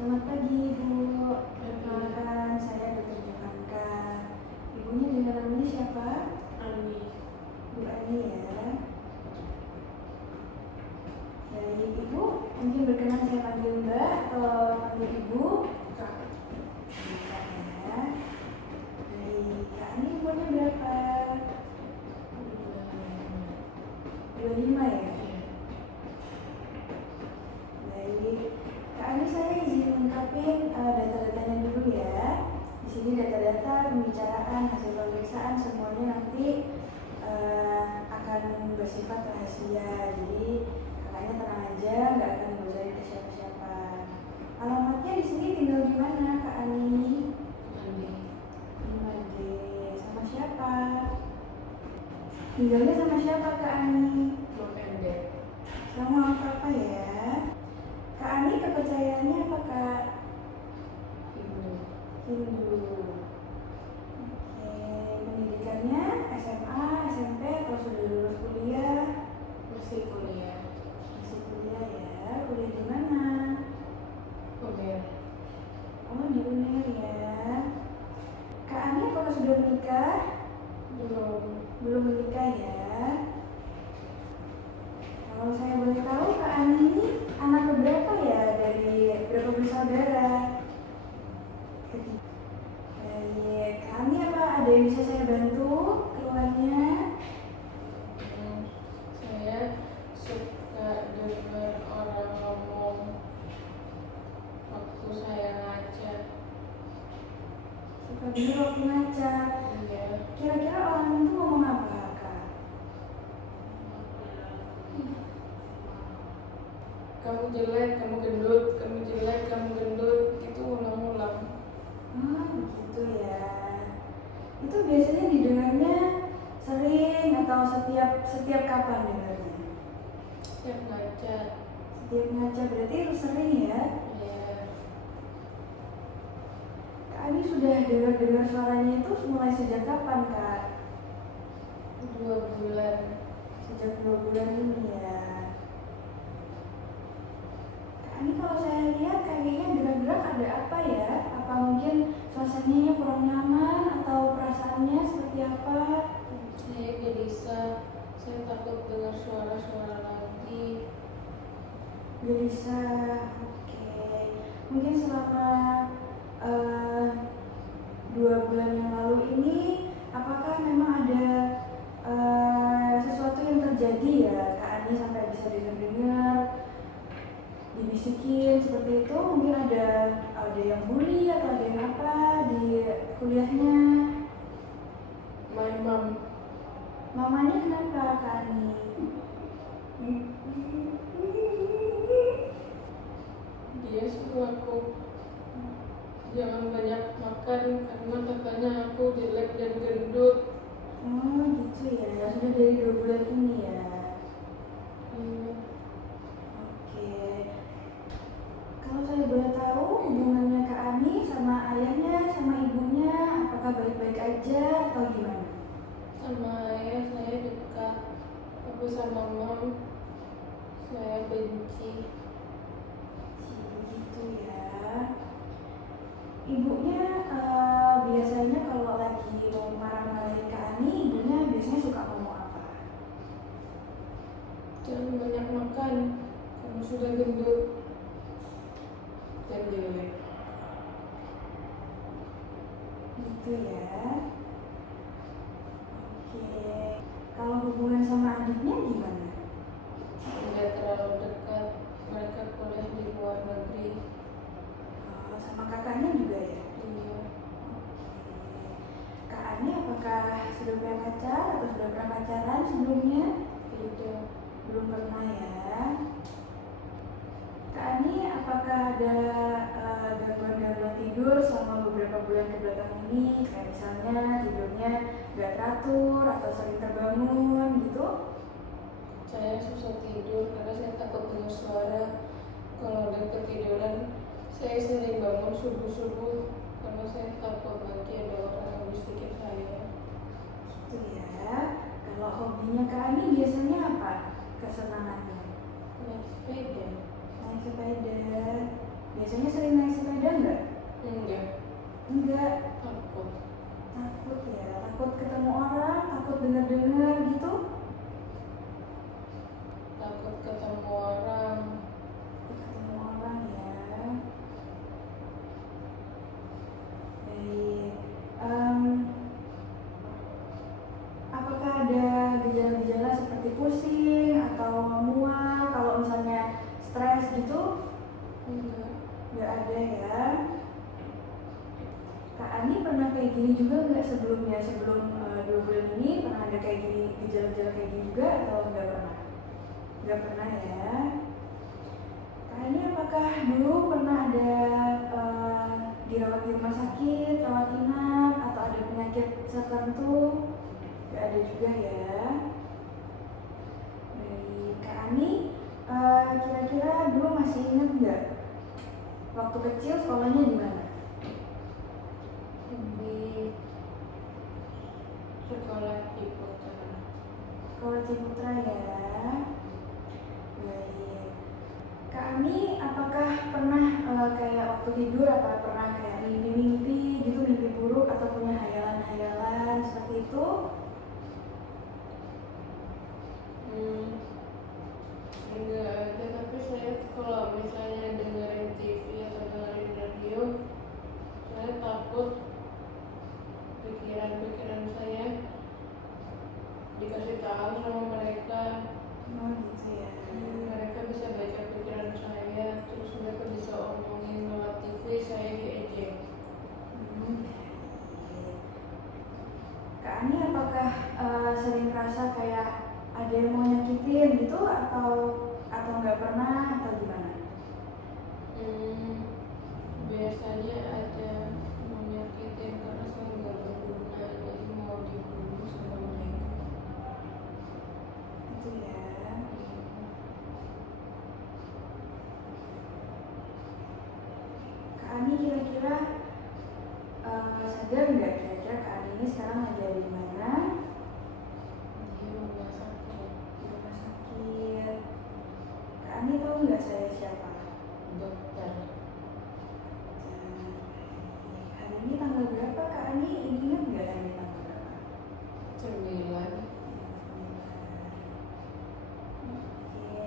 Selamat pagi Ibu, perkenalkan saya Dr. Johanka. Ibunya dengan namanya siapa? Ani. Bu Ani ya. Baik Ibu, mungkin berkenan saya panggil Mbak atau panggil Ibu? Kak. Bukan ya. Baik, Kak Ani umurnya berapa? 25 ya? Baik, Kak Ani saya izin ungkapin data-datanya dulu ya. Di sini data-data pembicaraan, hasil pemeriksaan semuanya nanti akan bersifat rahasia. Jadi kakaknya tenang aja, nggak akan dibocorin ke siapa-siapa. Alamatnya di sini tinggal di mana Kak Ani? Ani. Di Made. Sama siapa? Tinggalnya sama siapa Kak Ani? Blok Endek. Sama apa ya? Kak Ani kepercayaannya apa Kak? Hindu. Hindu. Oke, pendidikannya SMA, SMP atau sudah lulus kuliah? Masih kuliah. Masih kuliah ya. Kuliah di mana? Kuliah. Oh, di UNER ya. Kak Ani apakah sudah menikah? Belum. Belum menikah ya. Kalau saya boleh tahu Kak Ani ini anak keberapa ya dari berapa bersaudara? Ketiga. Baik, Kak Ani apa ada yang bisa saya bantu keluarnya? Saya suka dengar orang ngomong waktu saya ngaca. Suka dengar waktu ngaca. Iya. Kira-kira orang itu ngomong apa Kak? Kamu jelek, kamu gendut, kamu jelek, kamu gendut. Itu ulang-ulang. Oh begitu ya. Itu biasanya didengarnya sering atau setiap kapan dengarnya? Setiap ngaca. Setiap ngaca berarti itu sering ya. Iya. Kak Ani sudah dengar suaranya itu mulai sejak kapan Kak? 2 bulan. Sejak 2 bulan ini ya. Kak Ani kalau saya lihat kayaknya gerak-gerak ada apa ya? Apa mungkin suasananya kurang nyaman atau perasaannya seperti apa? Saya gelisah. Saya takut dengar suara-suara lagi. Gelisah, oke. Mungkin selama 2 bulan yang lalu ini, apakah memang ada sesuatu yang terjadi ya Kak Ani sampai bisa dengar dibisikin seperti itu? Mungkin ada yang bully atau ada yang apa di kuliahnya? My mom. Mamanya kenapa Kak Ani? Dia suruh aku jangan banyak makan karena katanya aku jelek dan gendut. Oh gitu ya, sudah dari 2 bulan ini ya. Oke. Kalau saya boleh tahu hubungannya Kak Ani sama ayahnya, sama ibunya, apakah baik-baik aja atau gimana? Sama ayah saya dekat, tapi sama mom saya benci. Begitu ya. Ibunya biasanya kalau lagi mau marah-marahin Kak Ani, ibunya biasanya suka ngomong apa? Jangan banyak makan, kamu sudah gendut dan jelek. Gitu ya. Oke. Kalau hubungan sama adiknya gimana? Tidak terlalu dekat, mereka kuliah di luar negeri. Sama kakaknya juga ya? Iya. Kak Ani apakah sudah pernah pacar atau sudah pernah pacaran sebelumnya? Tidak. Belum pernah ya. Kak Ani apakah ada gangguan-gangguan tidur selama beberapa bulan kebelakang ini? Kayak misalnya tidurnya gak teratur atau sering terbangun gitu? Saya susah tidur karena saya takut dengar suara. Kalau udah ketiduran, saya sering bangun subuh-subuh karena saya takut lagi ada orang yang bisikin saya. Itu ya. Kalau hobinya Kak Ani biasanya apa? Kesenangannya? Naik sepeda. Naik sepeda. Biasanya sering naik sepeda nggak? Enggak. Enggak. Takut. Takut ya, takut ketemu orang, takut dengar-dengar gitu. Takut ketemu orang. Takut ketemu orang ya. Baik. Apakah ada gejala-gejala seperti pusing atau mual kalau misalnya stres gitu? Enggak. Nggak ada ya. Kak Ani pernah kayak gini juga nggak sebelumnya? Sebelum 2 bulan ini pernah ada kayak gini, gejala-gejala kayak gini juga atau nggak pernah? Nggak pernah ya. Kak Ani apakah dulu pernah ada dirawat di rumah sakit, rawat inap, atau ada penyakit tertentu? Nggak ada juga ya. Baik, Kak Ani kira-kira dulu masih ingat nggak? Waktu kecil sekolahnya di mana? Di sekolah di Putra. Sekolah Ciputra ya. Baik. Kak Ani, apakah pernah kayak waktu tidur apa pernah kayak mimpi-mimpi gitu, mimpi buruk atau punya hayalan-hayalan seperti itu? Enggak ada, tapi saya kalau misalnya dengerin TV atau dengerin radio, saya takut pikiran-pikiran saya dikasih tahu sama mereka. Oh gitu ya. Mereka bisa baca pikiran saya, terus mereka bisa omongin lewat TV, saya diejek. Kak Ani apakah sering merasa kayak ada yang mau nyakitin gitu atau nggak pernah atau gimana? Biasanya ada menyakitin karena saya nggak berguna, jadi mau dibunuh sama mereka. Itu ya. Kak Ani kira-kira sadar nggak kira-kira Kak Ani ini sekarang lagi ada di mana? Di rumah sakit. Di rumah sakit. Kak Ani tahu nggak saya siapa? Dokter. Hari ini tanggal berapa Kak Ani? Ingat nggak hari ini tanggal berapa? 9. Oke.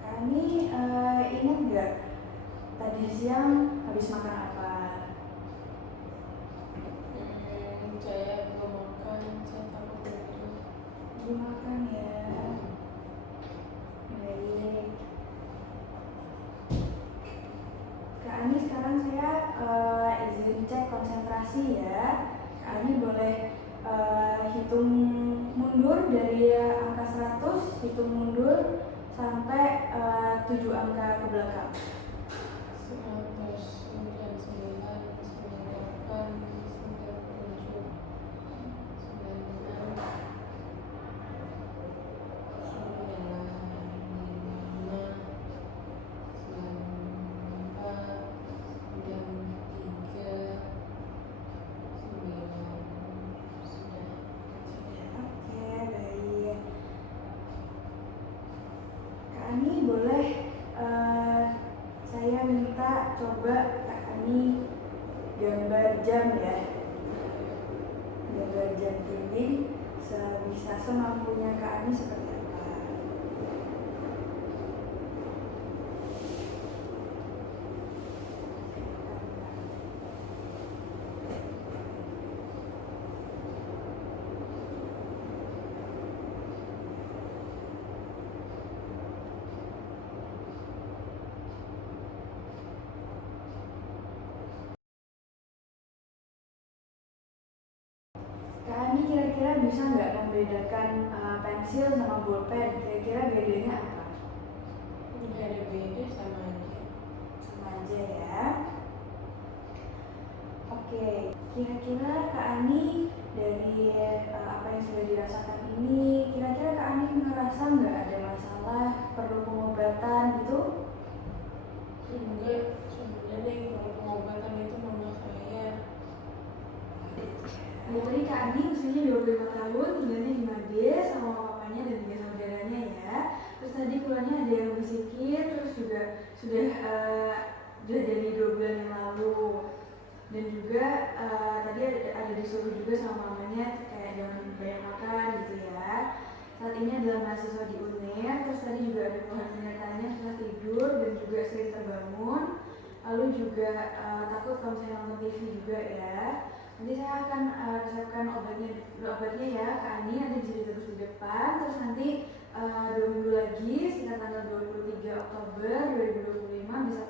Kak Ani ingat nggak tadi siang habis makan apa? Saya belum makan, saya takut lucu. Belum makan ya. Baik. Kak Ani sekarang saya izin cek konsentrasi ya. Kak Ani boleh hitung mundur dari angka 100, hitung mundur sampai 7 angka ke belakang. 100, 99, 98, 97, 96, coba Kak Ani gambar jam ya, gambar jam dinding sebisa semampunya Kak Ani seperti apa. Kak Ani kira-kira bisa nggak membedakan pensil sama bolpen? Kira-kira bedanya apa? Nggak ada beda, sama aja. Sama aja ya. Oke, kira-kira Kak Ani dari apa yang sudah dirasakan ini, kira-kira Kak Ani merasa nggak ada masalah, perlu pengobatan gitu? Enggak, sebenarnya kalau pengobatan itu mama saya. Ya, tadi Kak Ani usianya 25 tahun, tinggalnya di Made sama papanya dan 3 saudaranya ya. Terus tadi keluarnya ada yang bisikin, terus terus juga sudah dari 2 bulan yang lalu. Dan juga tadi ada disuruh juga sama mamanya kayak jangan banyak makan gitu ya. Saat ini adalah mahasiswa di UNER, terus tadi juga ada keluhan penyertaannya susah tidur dan juga sering terbangun. Lalu juga takut kalau misalnya nonton TV juga ya. Nanti saya akan resepkan obatnya ya ke Ani, nanti bisa terus di depan. Terus nanti 2 minggu lagi sekitar tanggal 23 Oktober 2025 bisa